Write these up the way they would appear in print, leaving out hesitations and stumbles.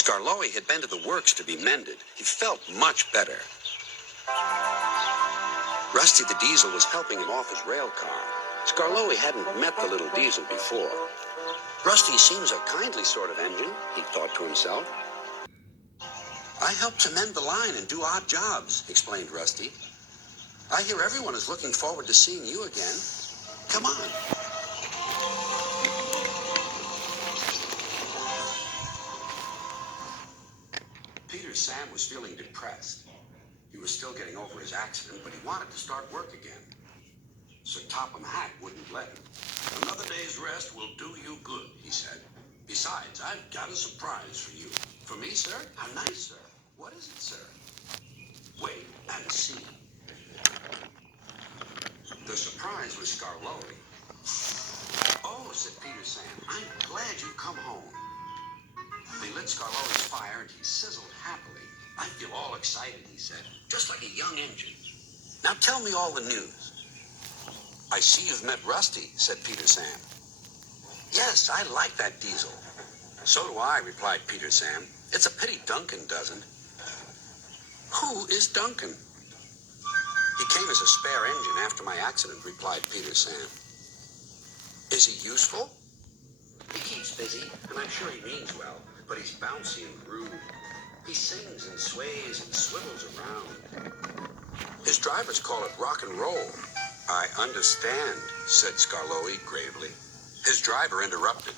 Skarloey had been to the works to be mended. He felt much better. Rusty the Diesel was helping him off his rail car. Skarloey hadn't met the little diesel before. Rusty seems a kindly sort of engine, he thought to himself. I help to mend the line and do odd jobs, explained Rusty. I hear everyone is looking forward to seeing you again. Come on. Peter Sam was feeling depressed. He was still getting over his accident, but he wanted to start work again. Sir Topham Hatt wouldn't let him. Another day's rest will do you good, he said. Besides, I've got a surprise for you. For me, sir? How nice, sir. What is it, sir? Wait and see. The surprise was Skarloey. Oh, said Peter Sam, I'm glad you've come home. They lit Skarloey's fire and he sizzled happily. I feel all excited, he said, just like a young engine. Now tell me all the news. I see you've met Rusty, said Peter Sam. Yes, I like that diesel. So do I, replied Peter Sam. It's a pity Duncan doesn't. Who is Duncan? He came as a spare engine after my accident, replied Peter Sam. Is he useful? He keeps busy, and I'm sure he means well, but he's bouncy and rude. He sings and sways and swivels around. His drivers call it rock and roll. I understand, said Skarloey gravely. His driver interrupted.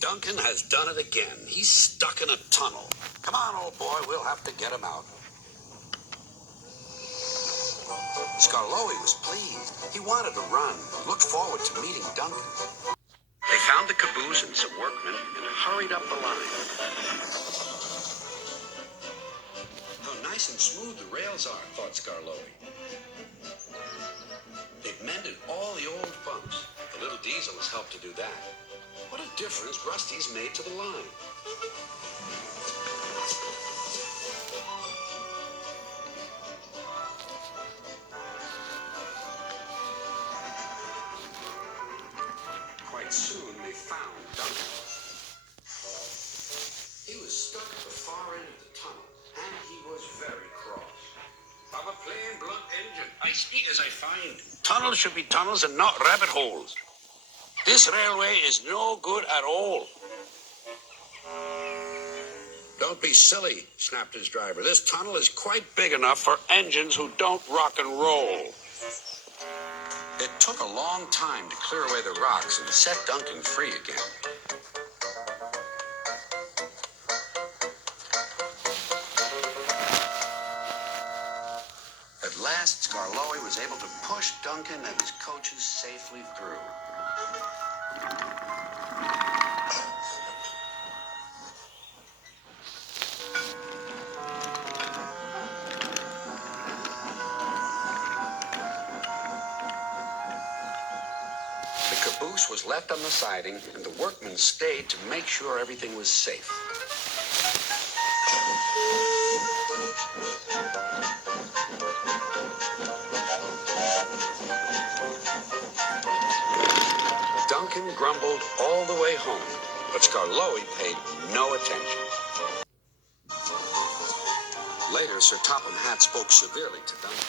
Duncan has done it again. He's stuck in a tunnel. Come on, old boy, we'll have to get him out. Skarloey was pleased. He wanted to run, looked forward to meeting Duncan. They found the caboose and some workmen and hurried up the line. How nice and smooth the rails are, thought Skarloey. They've mended all the old bumps. The little diesel has helped to do that. What a difference Rusty's made to the line. Quite soon they found Duncan. He was stuck at the far end of the tunnel, and he was very cross. I'm a plain blunt engine. I speak as I find. Tunnels should be tunnels and not rabbit holes. This railway is no good at all. Don't be silly, snapped his driver. This tunnel is quite big enough for engines who don't rock and roll. It took a long time to clear away the rocks and set Duncan free again. At last, Skarloey was able to push Duncan and his coaches safely through. The caboose was left on the siding, and the workmen stayed to make sure everything was safe. Duncan grumbled all the way home, but Skarloey paid no attention. Later, Sir Topham Hatt spoke severely to Duncan.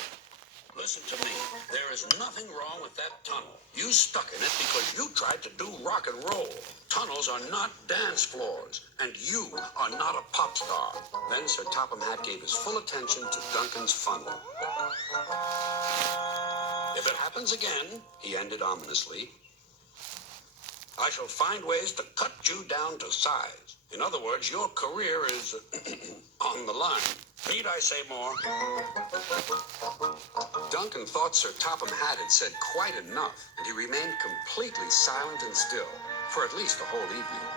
Listen to me. There is nothing wrong with that tunnel. You stuck in it because you tried to do rock and roll. Tunnels are not dance floors, and you are not a pop star. Then Sir Topham Hatt gave his full attention to Duncan's funnel. If it happens again, he ended ominously, I shall find ways to cut you down to size. In other words, your career is on the line. Need I say more? Duncan thought Sir Topham Hatt had said quite enough, and he remained completely silent and still for at least the whole evening.